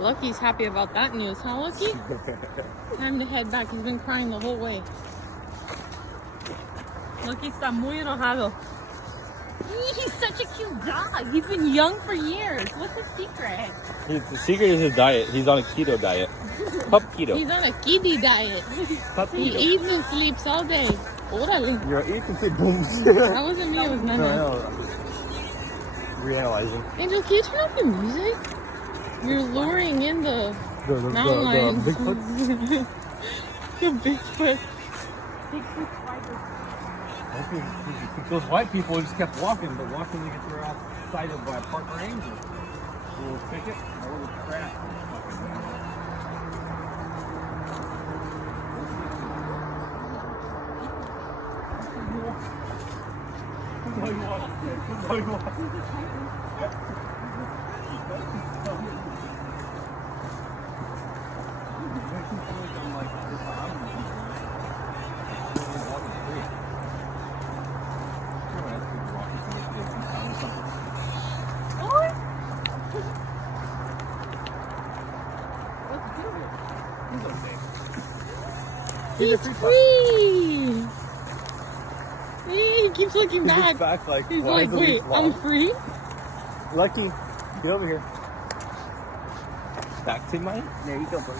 Lucky's happy about that news, huh, Lucky? Time to head back. He's been crying the whole way. Lucky está muy enojado. He's such a cute dog. He's been young for years. What's his secret? The secret is his diet. He's on a keto diet. Pup keto. He's on a kitty diet. Pup He keto. eats and sleeps all day. Órale. You're eating say boom. That wasn't me, it was Nana. No. Reanalyzing. Angel, can you turn off the music? You're luring in the mountain lions. The Bigfoot. The Bigfoot. Those white people just kept walking, but walking to get to our sighted by a Parker Ranger. A little ticket, a little crap. He's free! He keeps looking back. Back like, He's why like, is the wait, leaf I'm long? free? Lucky, get over here. Back to mine? There you go, buddy.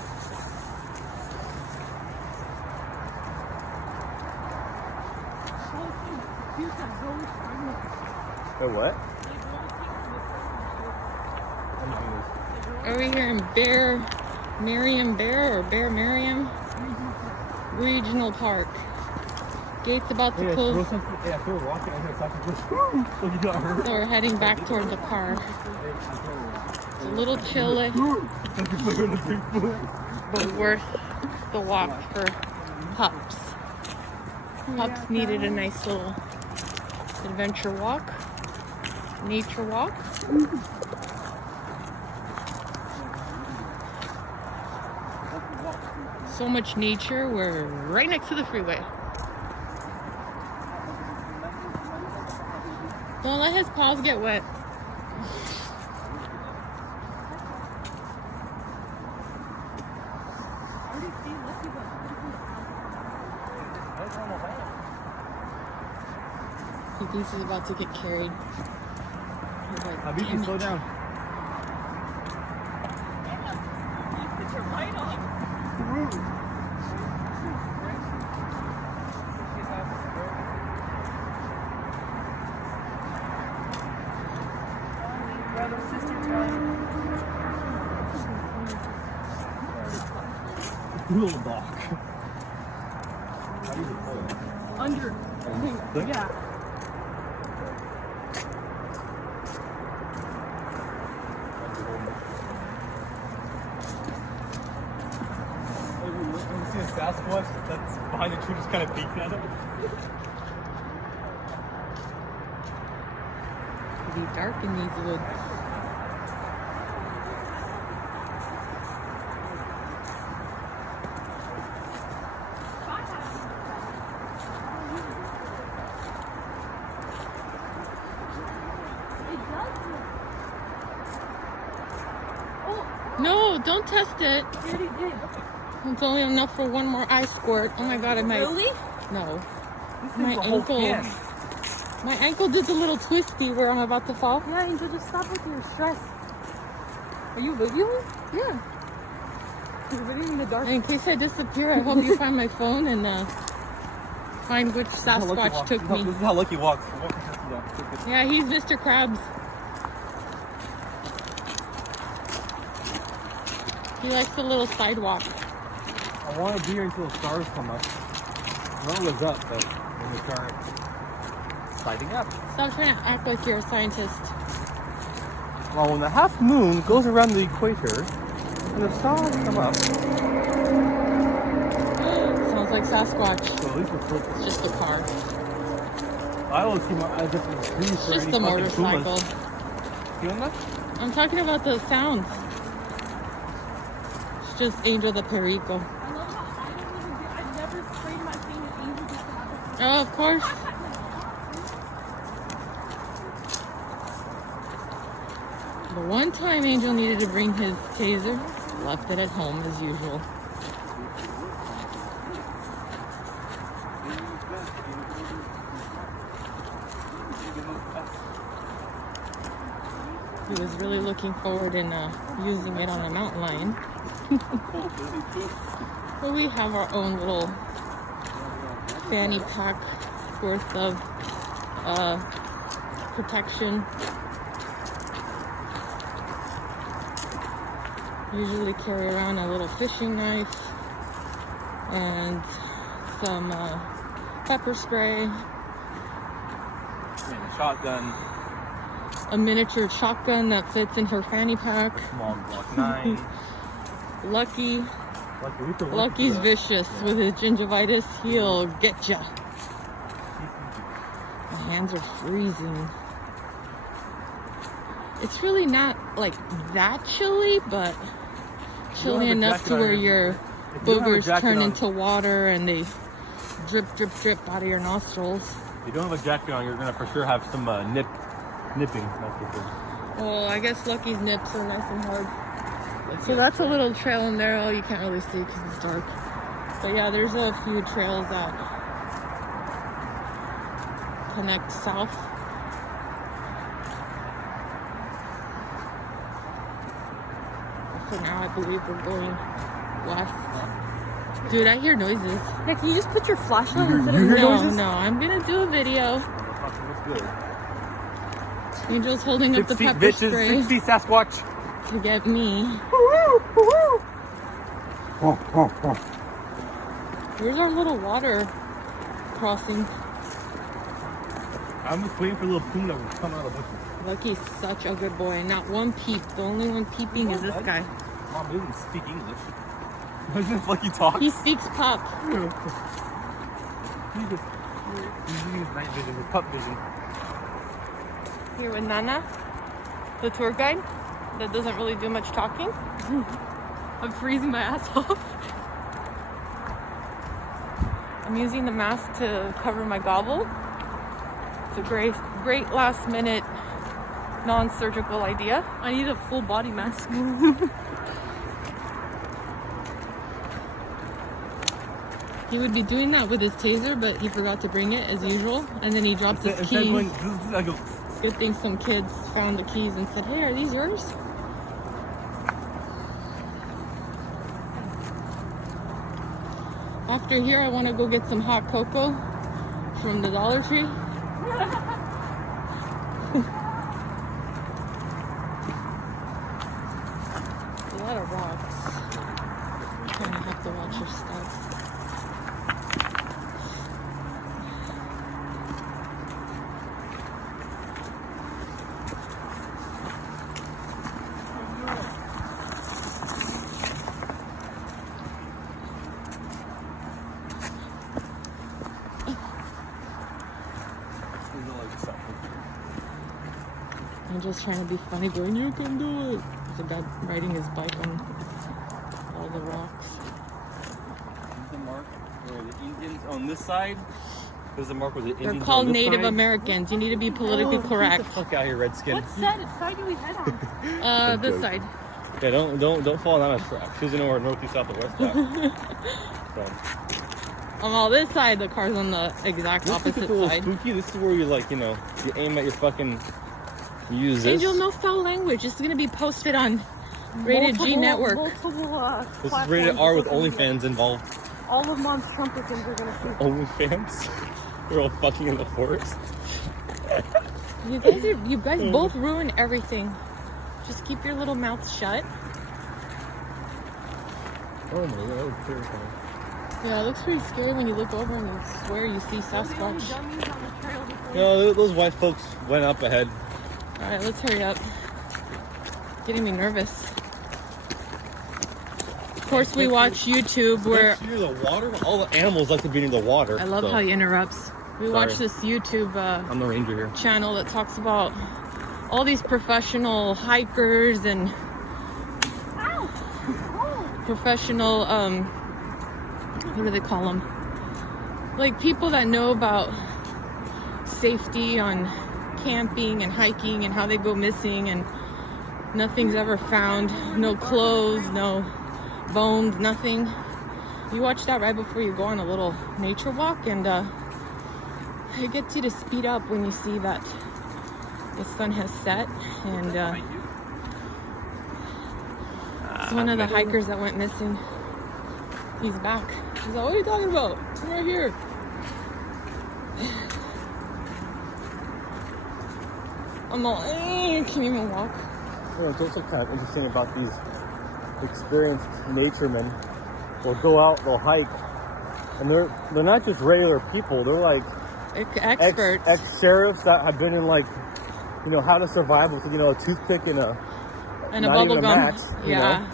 what? Are we here in Bear Merriam Regional Park? Gate's about to close, Yeah, if we were walking, I heard something. You got hurt. so we're heading back toward the car. It's a little chilly, but worth the walk for pups. Pups needed a nice little adventure walk, nature walk. So much nature, we're right next to the freeway. Don't let his paws get wet. He thinks he's about to get carried. He's like, "Damn Habibi, it." slow down. Put your light on. Little dog. Under. Yeah. When you see a Sasquatch that's behind the tree, just kind of peeking at it. It'll be dark in these woods. No, don't test it. It's only enough for one more eye squirt. Oh my god, I might. Really? No. This My is the whole ankle. can. My ankle did the little twisty where I'm about to fall. Yeah, Angel, just stop with your stress. Are you videoing? Yeah. You're videoing in the dark. In case I disappear, I hope you find my phone and find which Sasquatch took me. This is how Lucky walks. Yeah, he's Mr. Krabs. He likes the little sidewalk. I want to be here until the stars come up. Not always up, but when they start lighting up. Stop trying to act like you're a scientist. Well, when the half moon goes around the equator and the stars come up, Sounds like Sasquatch. so at least we're It's just a car. I always see my different trees It's for just any the fucking motorcycle. pumas. Feeling that? I'm talking about the sounds. It's just Angel the Perico. I love how I don't even do. I've never sprayed my thing with Angel just to have it. Oh, of course. The one time Angel needed to bring his taser, left it at home as usual. He was really looking forward in using it on a mountain lion. But we have our own little fanny pack worth of protection. Usually carry around a little fishing knife and some pepper spray, And a shotgun. a miniature shotgun that fits in her fanny pack. Small Glock 9. Lucky's vicious with his gingivitis. He'll get ya. My hands are freezing. It's really not like that chilly, but chilly have a enough jacket to on where your- your If you don't have a boogers jacket turn on- into water and they drip, drip, drip out of your nostrils. If you don't have a jacket on, you're gonna for sure have some nipping. That's for sure. Well, I guess Lucky's nips are nice and hard. So that's a little trail in there. Oh, you can't really see because it's dark. But yeah, there's a few trails that connect south. For now, I believe we're going west. Dude, I hear noises. Yeah, can you just put your flashlight instead of No, I'm gonna do a video. That's good. Angel's holding up the 6 feet pepper bitches, spray 6 feet Sasquatch. to get me. Where's our little water crossing? I'm just waiting for a little puma to come out of the bushes. Lucky's such a good boy. Not one peep. The only one peeping is this guy. Mom doesn't speak English. Imagine if Lucky talks. He speaks pop. He's using his night vision, his pup vision. Here with Nana, the tour guide that doesn't really do much talking. I'm freezing my ass off. I'm using the mask to cover my gobble. It's a great last minute non-surgical idea. I need a full body mask. He would be doing that with his taser, but he forgot to bring it as usual. And then he dropped his Instead of keys. going, I go, Good thing some kids found the keys and said, hey, are these yours? After here, I want to go get some hot cocoa from the Dollar Tree. A lot of rocks. You're gonna have to watch your step. I'm just trying to be funny, going, you can do it. There's a guy riding his bike on all the rocks. the mark where the Indians on this side. There's a mark where the Indians They're called on this Native side. Americans. You need to be politically Get correct. the fuck out here, Redskin. What side do we head on? This side. Yeah, don't fall down a trap. She doesn't know where north, east, south, or west at. So. On all this side, the car's on the exact This is opposite a little side. spooky. This is where you you aim at your fucking. You use this. Angel, no foul language. This is gonna be posted on Rated G Network. This is rated R with OnlyFans involved. All of Mom's Trumperkins are gonna see. OnlyFans? We're all fucking in the forest. You guys both ruin everything. Just keep your little mouths shut. Oh my god, that was terrifying. Yeah, it looks pretty scary when you look over and you swear you see Sasquatch. Those white folks went up ahead. Alright, let's hurry up. Getting me nervous. Of course, we watch YouTube where Near the water, all the animals like to be near the water. I love so how he interrupts. We watch this YouTube I'm the ranger here. channel that talks about all these professional hikers and professional what do they call them? Like people that know about safety on camping and hiking and how they go missing and Nothing's ever found. No clothes, no bones, nothing. You watch that right before you go on a little nature walk, and it gets you to speed up when you see that the sun has set. And it's one of the hikers that went missing. He's back. He's like, what are you talking about? I'm right here. I'm all, I can't even walk. You know, it's also kind of interesting about these experienced naturemen. They'll go out, they'll hike, and they're not just regular people. They're like Experts. Ex-sheriffs that have been in, like, you know, how to survive with, you know, a toothpick and a and not a bubble even gum. match, you Yeah. know?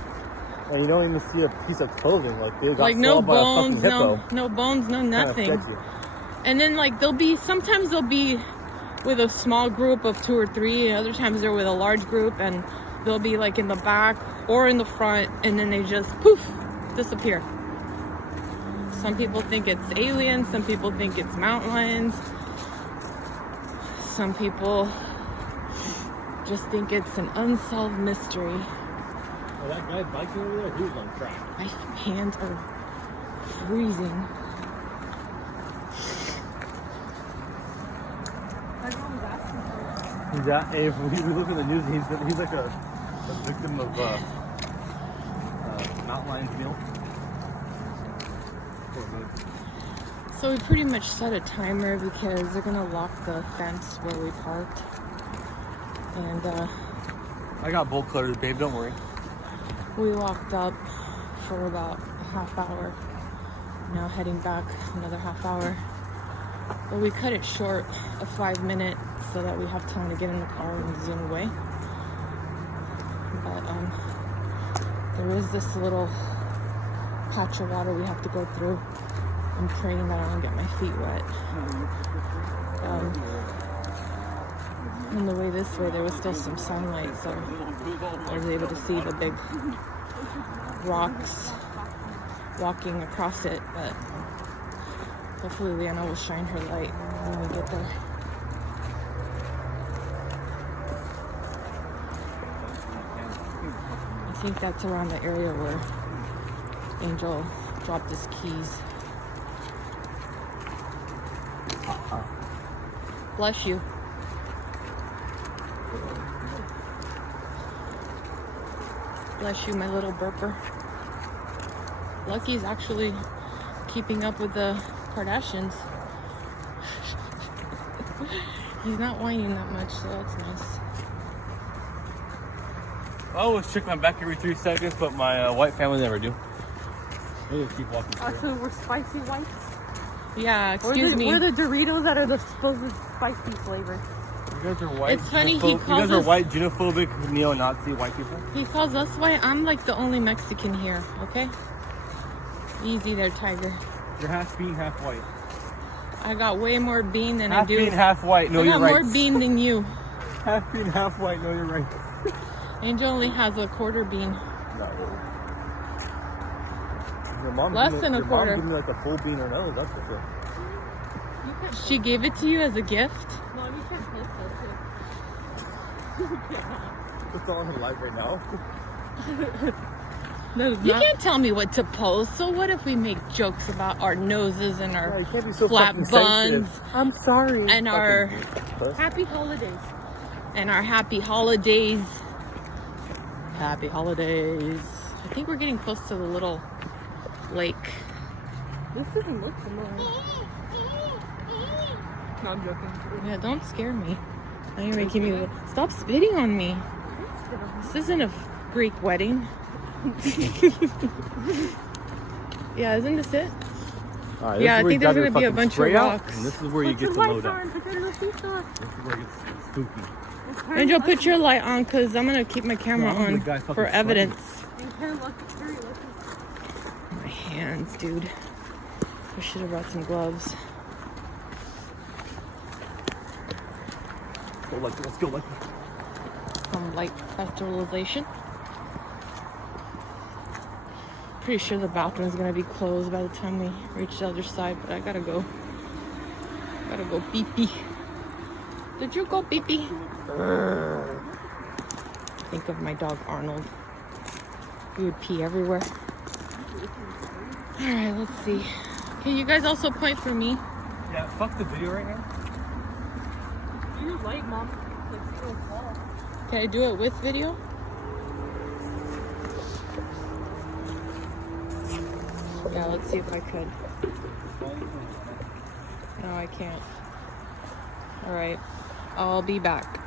And you don't even see a piece of clothing. Like, they got Like no swallowed by a fucking bones, hippo. no bones, no nothing. Kinda sketchy. And then like sometimes they'll be with a small group of 2 or 3, and other times they're with a large group, and they'll be like in the back or in the front, and then they just poof, disappear. Some people think it's aliens, some people think it's mountain lions, some people just think it's an unsolved mystery. Oh, that guy biking over there, he was on track. My hands are freezing. Everyone was asking for it. He's at, if we look at the news, he's like a victim of mountain lion's meal. So we pretty much set a timer because they're gonna lock the fence where we parked. And I got bolt cutters, babe, don't worry. we walked up for about a half hour. Now heading back another half hour. But we cut it short of 5 minutes so that we have time to get in the car and zoom away. But there is this little patch of water we have to go through. I'm praying that I don't get my feet wet. On the way this way, there was still some sunlight, so I was able to see the big rocks walking across it, but hopefully Leanna will shine her light when we get there. I think that's around the area where Angel dropped his keys. Bless you. Bless you, my little burper. Lucky's actually keeping up with the Kardashians. He's not whining that much, so that's nice. I always check my back every 3 seconds, but my white family never do. They just keep walking through. So we're spicy whites. Yeah, excuse me. We're the Doritos that are the supposed spicy flavor. You guys are white. It's funny, he You calls guys are us- white, xenophobic, neo-Nazi white people. He calls us white. I'm like the only Mexican here, okay? Easy there, Tiger. You're half bean, half white. I got way more bean than Half I do. bean, half white. Know I your got rights. more bean than you. Half bean, half white. Know your rights. Angel only has a quarter bean. Not really. Your mom Less gave me- than a your quarter. Mom gave me like a full bean or nose, that's for sure. She gave it to you as a gift. Mom, you can't taste that too. You cannot. What's on her life right now? No, it's You not. can't tell me what to post. So what if we make jokes about our noses and Yeah, our you can't be so flat fucking buns sensitive. I'm sorry. and our Puss. Happy holidays. happy holidays? Happy holidays. I think we're getting close to the little lake. This doesn't look familiar. No, I'm joking. Yeah, don't scare me. Now you're making me stop spitting on me. This isn't a Greek wedding. Yeah, isn't this it? All right, Yeah, I this is where think you there's grab your gonna be a fucking bunch of spray out, rocks. And this is where you Put get your to lights load up. on. Put your little seats on. This is where it gets spooky. Angel, put your light on because I'm gonna keep my camera No, I'm the on guy fucking for sweating. evidence. And Karen, look, very lucky. My hands, dude. I should have brought some gloves. Go, Lucky, let's go, Lucky. Some light sterilization. Pretty sure the bathroom's gonna be closed by the time we reach the other side, but I gotta go. Gotta go pee pee. Did you go pee pee? think of my dog Arnold. He would pee everywhere. Alright, let's see. Can you guys also point for me? Yeah, fuck the video right now. You're light, Mom. Like, so fall. Can I do it with video? Yeah, let's see if I could. No, I can't. Alright, I'll be back.